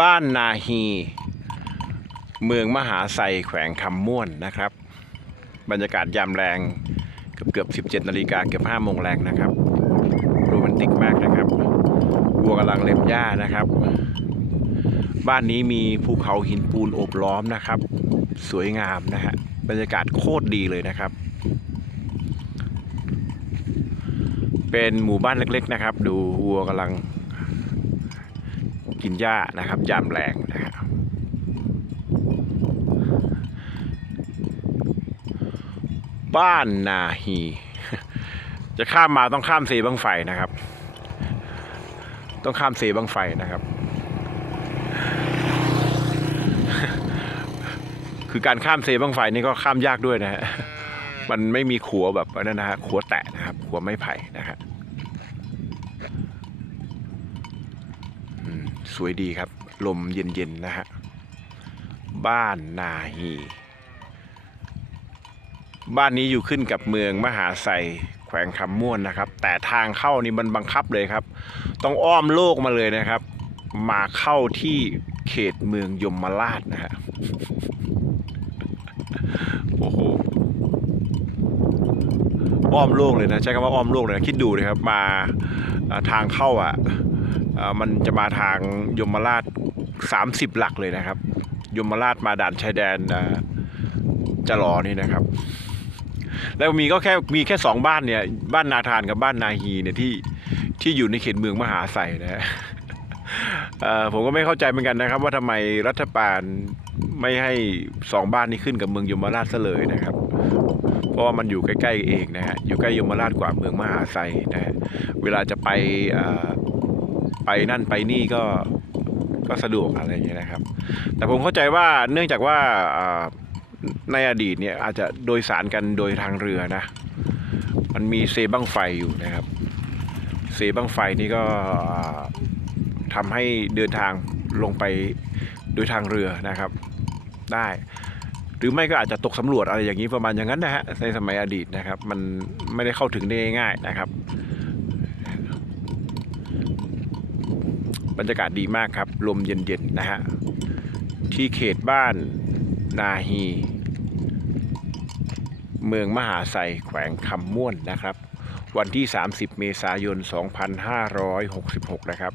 บ้านนาฮี เมืองมหาไซแขวงคำม่วนนะครับ บรรยากาศยามแรงเกือบเกือบ 17 นาฬิกาเกือบ5โมงแรงนะครับ โรแมนติกมากนะครับวัวกำลังเล็มหญ้านะครับ บ้านนี้มีภูเขาหินปูนโอบล้อมนะครับ สวยงามนะฮะ บรรยากาศโคตรดีเลยนะครับ เป็นหมู่บ้านเล็กๆนะครับ ดูวัวกำลัง กินหญ้านะครับ ยามแรงนะฮะบ้านนาฮี จะข้ามมาต้องข้ามเซบังไฟนะครับ ต้องข้ามเซบังไฟนะครับ คือการข้ามเซบังไฟนี่ก็ข้ามยากด้วยนะฮะมันไม่มีขัวแบบนั้นนะฮะขัวแตะนะครับขัวไม้ไผ่นะฮะ สวยดีครับ ลมเย็นๆนะฮะ บ้านนาฮี บ้านนี้อยู่ขึ้นกับเมืองมหาไซแขวงคำม่วนนะครับ แต่ทางเข้านี่มันบังคับเลยครับ ต้องอ้อมโลกมาเลยนะครับ มาเข้าที่เขตเมืองยมราชนะฮะ โอ้โหอ้อมโลกเลยนะ ใช้คำว่าอ้อมโลกเลยนะคิดดูเลยครับ มาทางเข้าอะอ่า มันจะมาทางยมราช 30 หลักเลยนะครับ ยมราชมาด่านชายแดนจะรอนี่นะครับ แล้วมีก็แค่มีแค่สองบ้านเนี่ย บ้านนาธานกับบ้านนาฮีเนี่ยที่ที่อยู่ในเขตเมืองมหาไซนะฮะผมก็ไม่เข้าใจเหมือนกันนะครับ ว่าทำไมรัฐบาลไม่ให้สองบ้านนี้ขึ้นกับเมืองยมราชซะเลยนะครับ เพราะว่ามันอยู่ใกล้ๆเองนะฮะอยู่ใกล้ยมราชกว่าเมืองมหาไซนะฮะเวลาจะไป ไปนั่นไปนี่ก็ก็สะดวกอะไรอย่างเงี้ยนะครับ แต่ผมเข้าใจว่าเนื่องจากว่าในอดีตเนี่ยอาจจะโดยสารกันโดยทางเรือนะ มันมีเซบังไฟอยู่นะครับ เซบังไฟนี่ก็ทำให้เดินทางลงไปโดยทางเรือนะครับ ได้ หรือไม่ก็อาจจะตกสำรวจอะไรอย่างนี้ประมาณอย่างนั้นนะฮะในสมัยอดีตนะครับ มันไม่ได้เข้าถึงได้ง่ายนะครับ บรรยากาศดีมากครับ ลมเย็นๆนะฮะ ที่เขตบ้านนาฮี เมืองมหาไซแขวงคำม่วนนะครับ วันที่ 30 เมษายน 2566 นะครับ